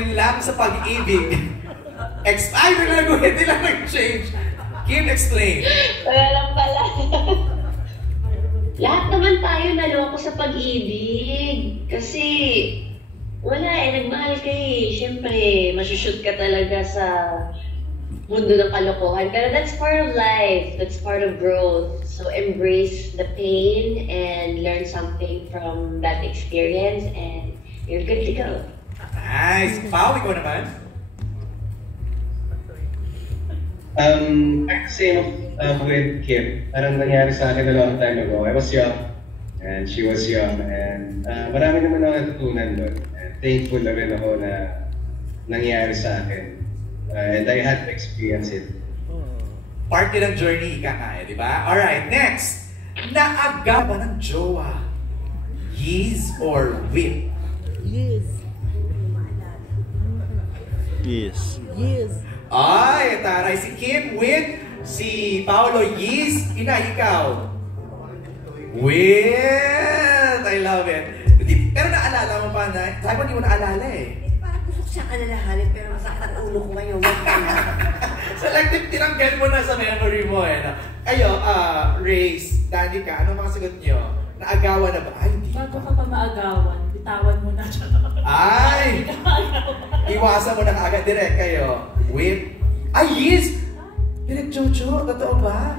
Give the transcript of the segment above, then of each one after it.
alin lang sa pag-ibig? Ay, hindi lang nag-change. Kim, explain. Wala lang pala. Lahat naman tayo naloko sa pag-ibig. Kasi, wala nagmahal ka eh. Siyempre, masushoot ka talaga sa mundo ng kalokohan. Pero that's part of life. That's part of growth. So, embrace the pain and learn something from that experience and you're good to go. Nice. Pao, ikaw naman? Same with Kim. Parang nangyari sa akin a long time ago. I was young and she was young and marami naman ako natutunan doon. Thankful na rin ako na nangyari sa akin. And I had to experience it. Part ng journey, ika nga di ba? Alright, next. Naagaw ba ng jowa? Yes or with? Yes. Yes. Yes. Ay, taray. Si Kim with, si Paolo, yes. Inay, ikaw? With. I love it. Pero naalala mo pa na, sabi mo hindi mo naalala eh. Parang gusto ko siyang alalahanin pero masakit ang ulo ko ngayon. Selective, tinanggal mo na sa memory mo eh. No? Ayo, Race, Danica, anong mga sagot nyo? Naagawan na ba? Ay, hindi. Bago ka pa maagawan, bitawan mo na siya. Ay! Iwasan mo na kaagad. Direct kayo. With? Ay, yes! Direct Jojo, totoo ba?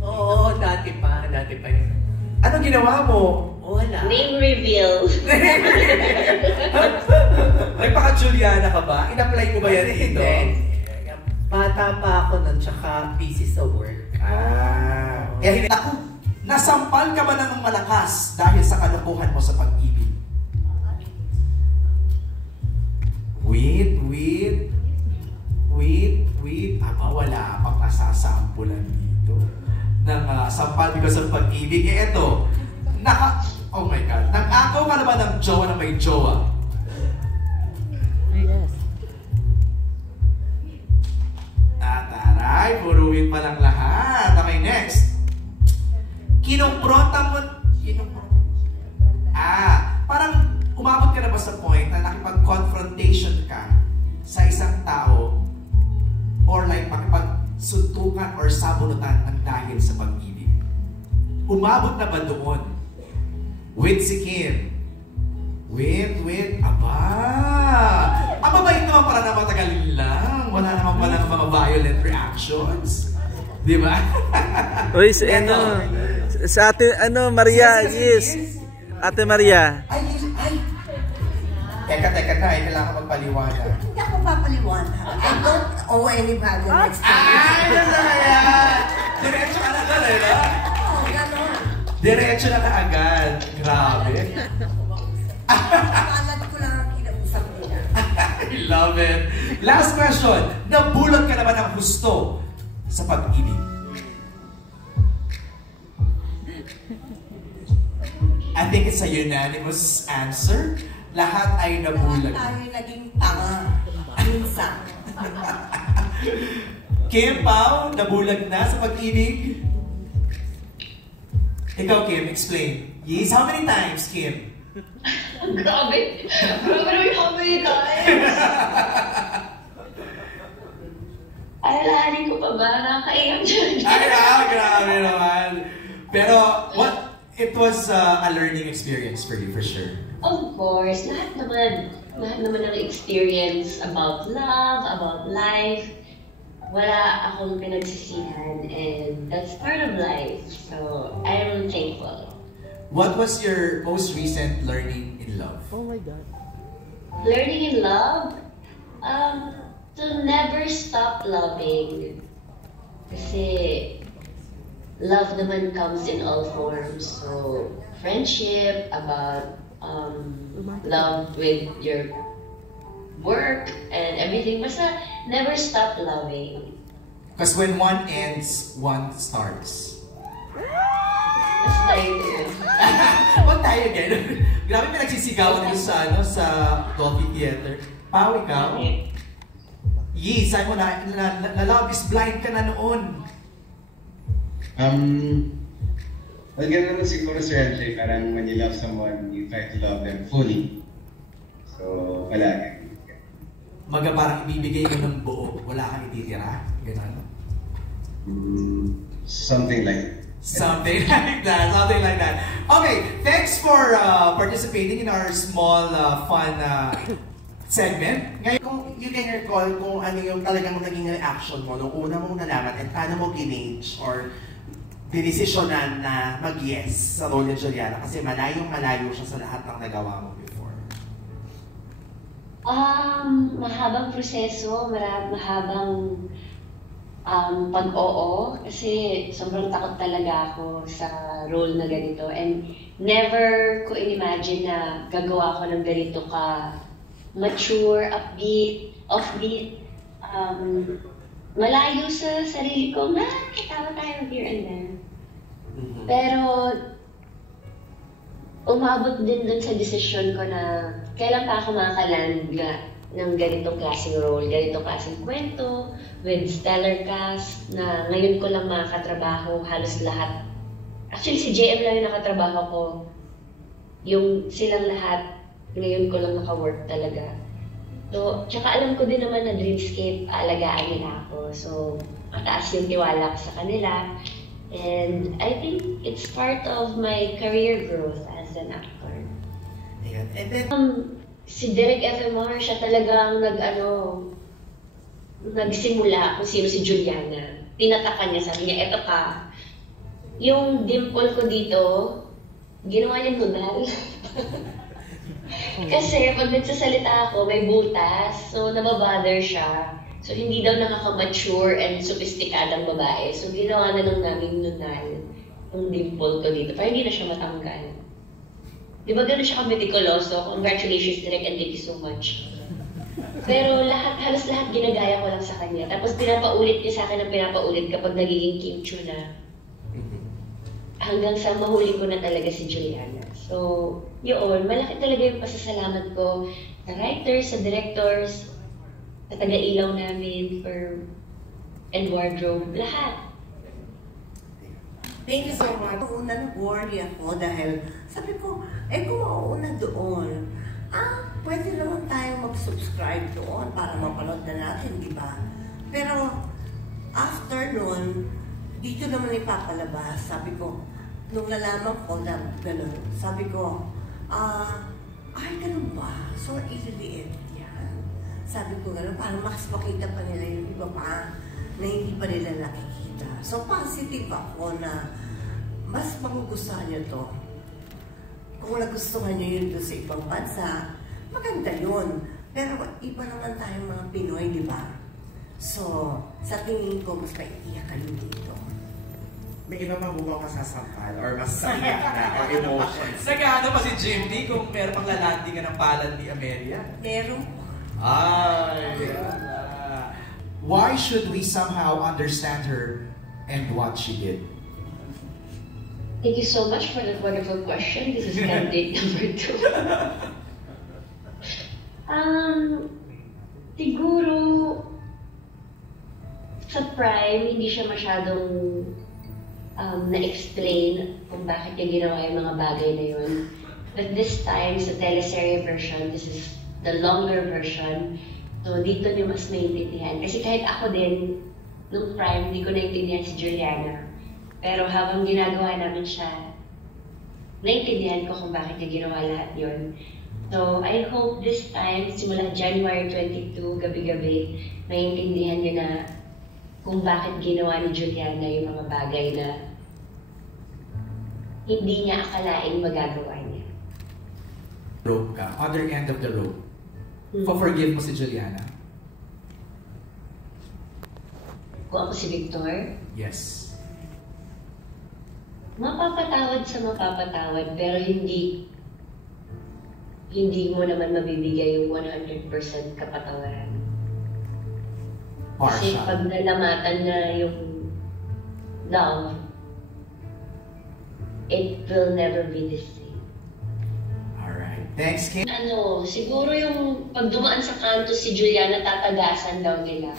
Oo, dati pa yun. Anong ginawa mo? Wala. Name reveal. Nagpaka-Juliana ka ba? In-apply mo ba yan dito? Bata pa ako nun, tsaka busy sa work. Kaya ako, nasampal ka ba ng malakas dahil sa kalokohan mo sa pag-ibig? Wait. Wala pang nasasampulan dito ng sampal because of pag-ibig. Eto, oh my God, nag-akaw ka na ba ng jowa na may jowa? Yes. Taray, puro win pa lang lahat. Okay, next. Kinumpronta mo, parang umabot ka na ba sa point na nakipag-confrontation ka sa isang tao or like makipagsuntukan or sabunutan ng dahil sa pag-ibig? Umabot na ba doon? With si Kim? With, mabait naman para na matagal lang. Wala naman pala ng mga violent reactions. Di ba? Uy, sa ate, Maria, yes. Ate Maria. Ay. Teka na, kailangan magpaliwanag. Hindi ako papaliwanag. I don't owe anybody an explanation. Ano na yan? Diretso ka na agad, no? Oo, gano'n. Diretso na agad. Grabe. Kalat ko lang ang kinausap nila. I love it. Last question. Nabulot ka naman ng gusto sa pag-ibig? I think it's a unanimous answer. Lahat ay nabulag. Lahat tayo naging tanga. Minsan. Kim, Pao, nabulag na sa pag-ibig? Ikaw, Kim, explain. Yes, how many times, Kim? Grabe. Grabe how many times? Alalahanin ko pa ba? Nakakaiyak dyan. Grabe naman. Pero, it was a learning experience for you, for sure. Of course, lahat naman ng experience about love, about life. Wala akong pinagsisihan and that's part of life. So, I am thankful. What was your most recent learning in love? Oh my God. Learning in love? To never stop loving. Kasi love naman comes in all forms. So, friendship, about love with your work and everything. Basta never stop loving. Because when one ends, one starts. Basta tayo din. Huwag tayo ganun. Grabe may nagsisigawan nito sa Dolby Theater. Pao, ikaw? Yes, sabi mo na love is blind ka na noon. Well, ganun naman siguro, Sir Andre, parang when you love someone, you try to love them fully. So, palagi. Parang ibibigay mo ng buo, wala kang ititira? Ganon? Something like Something like that. Something like that. Okay, thanks for participating in our small fun segment. Ngayon, kung you can recall kung ano yung talagang naging reaction mo nung una mong nalaman at paano mo ginage or dinesisyonan na mag-yes sa role ni Juliana kasi malayong-malayo siya sa lahat ng nagawa mo before. Mahabang proseso, mahabang pag-oo kasi sobrang takot talaga ako sa role na ganito and never ko in-imagine na gagawa ko ng ganito ka mature, upbeat, offbeat, malayo sa sarili ko, katawa tayo here and there. Pero umabot din dun sa desisyon ko na kailan pa ako makakaland ng ganitong klaseng role, ganitong klaseng kwento, with stellar cast, na ngayon ko lang makakatrabaho halos lahat. Actually, si JM lang yung nakatrabaho ko. Yung silang lahat, ngayon ko lang naka-work talaga. So, tsaka alam ko din naman na Dreamscape, alagaan nila ako. So, mataas yung tiwala ko sa kanila. And I think it's part of my career growth as an actor. Ayan. And then, si Derek FMR, siya talagang nagsimula kung sino si Juliana. Tinatakan niya, sabi niya, eto ka. Yung dimple ko dito, ginawa niya nunal. Kasi pag nagsasalita ako, may butas. So, nababother siya. So, hindi daw nakaka-mature and sophisticadang babae. So, ginawa na lang namin nunal yung dimple ko dito. Para hindi na siya matanggal. Di ba gano'n siya ka-meticuloso? Congratulations, Derek, and thank you so much. Pero halos lahat ginagaya ko lang sa kanya. Tapos pinapaulit niya sa akin ng pinapaulit kapag nagiging kimchi na. Hanggang sa mahuli ko na talaga si Juliana. So, yun, malaki talaga yung pasasalamat ko sa writers, sa directors, sa taga-ilaw namin, and wardrobe, lahat. Thank you so much. Una nag-worry ako dahil sabi ko, kung mauuna doon, pwede naman tayo mag-subscribe doon para mapanood na natin, di ba? Pero, after nun, dito naman ipapalabas. Sabi ko, nung nalaman ko na gano'n, sabi ko, ganun ba? So, ililiit yan. Sabi ko gano'n, para makita pa nila yung iba pa na hindi pa nila nakikita. So, positive ako na mas magugustuhan nyo to. Kung nagustuhan nyo yun doon sa ibang bansa, maganda yun. Pero iba naman tayong mga Pinoy, di ba? So, sa tingin ko, mas maiiyak kayo dito. may iba pa bubaw kasasampal or mas sakiyak na or emotions. Nagano pa si Jimmy kung meron pang lalandingan ng palad ni Amelia? Meron. Ay! Why should we somehow understand her and what she did? Thank you so much for that wonderful question. This is candidate number 2. Siguro, sa Prime, hindi siya masyadong na-explain kung bakit niya ginawa yung mga bagay na yun. But this time, sa teleserye version, this is the longer version. So, dito niyo mas maintindihan. Kasi kahit ako din, nung Prime, hindi ko naintindihan si Juliana. Pero habang ginagawa namin siya, naintindihan ko kung bakit niya ginawa lahat yun. So, I hope this time, simula January 22, gabi-gabi, naiintindihan niyo na kung bakit ginawa ni Juliana yung mga bagay na hindi niya akalaing magagawa niya. Rope ka, other end of the rope. Forgive mo si Juliana? Kung ako si Victor? Yes. Mapapatawad sa mapapatawad, pero hindi mo naman mabibigay yung 100% kapatawaran. Kasi pag nalamatan na yung love, it will never be the same. Alright. Thanks, Kim. Siguro yung pag dumaan sa kanto si Juliana, tatagasan daw nila.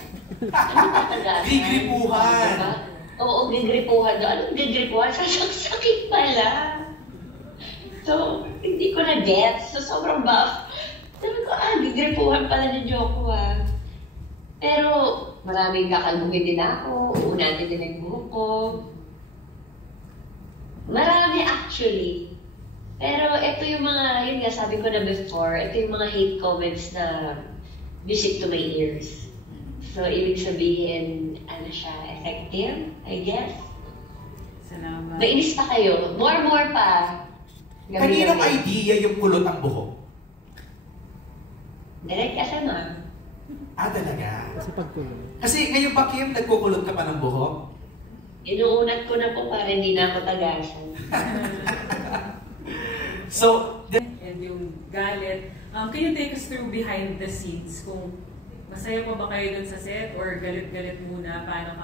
Ano tatagasan? Gigripuhan! Diba? Oo, gigripuhan daw. Anong gigripuhan? Sasakit pala. So, hindi ko na-get. So, sobrang buff. Sabi ko, gripuhan pala ni Joko Pero maraming kakalbuhin din ako, uunatin din ang buhok ko. Marami actually. Pero ito yung mga, yun nga sabi ko na before, ito yung mga hate comments na music to my ears. So, ibig sabihin, ano siya, effective, I guess. Salamat. Mainis pa kayo. More pa. Kaninong idea yung kulot ang buhok? Direct kasama. Talaga? Kasi ngayon ba, Kim, nagkukulot ka pa ng buhok? Inuunat ko na po para hindi na ako tagasan. So, And yung galit. Can you take us through behind the scenes? Kung masaya pa ba kayo dun sa set or galit-galit muna? Paano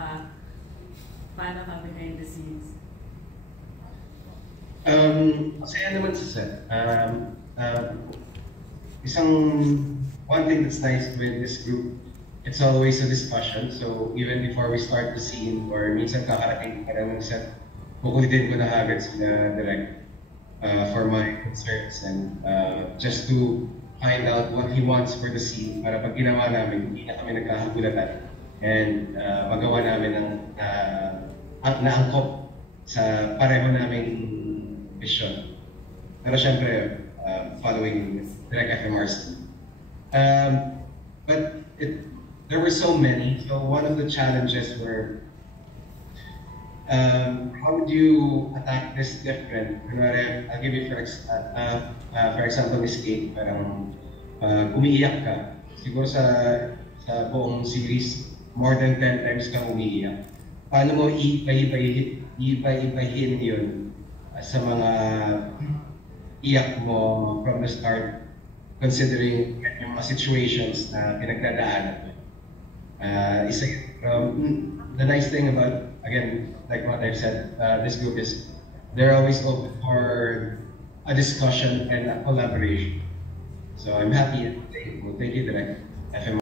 ka behind the scenes? Masaya naman sa set. One thing that's nice with this group, it's always a discussion. So even before we start the scene or minsan kakarating ka ng set, kukulitin ko na agad sila direct for my concerns and just to find out what he wants for the scene para pag ginawa namin, hindi na kami nagkakagulatan and magawa namin ng naangkop sa pareho naming vision. Pero syempre, following Direct FMRC. But there were so many. So one of the challenges were how would you attack this different? I'll give you for example, escape. Parang umiiyak ka. Siguro sa buong series, more than 10 times kang umiiyak. Paano mo iiba-ibahin yun sa mga iyak mo from the start, considering yung mga situations na pinagdadaanan mo. The nice thing about, again, like what I've said, this group is they're always open for a discussion and a collaboration. So I'm happy and thankful. Thank you, Direct FM.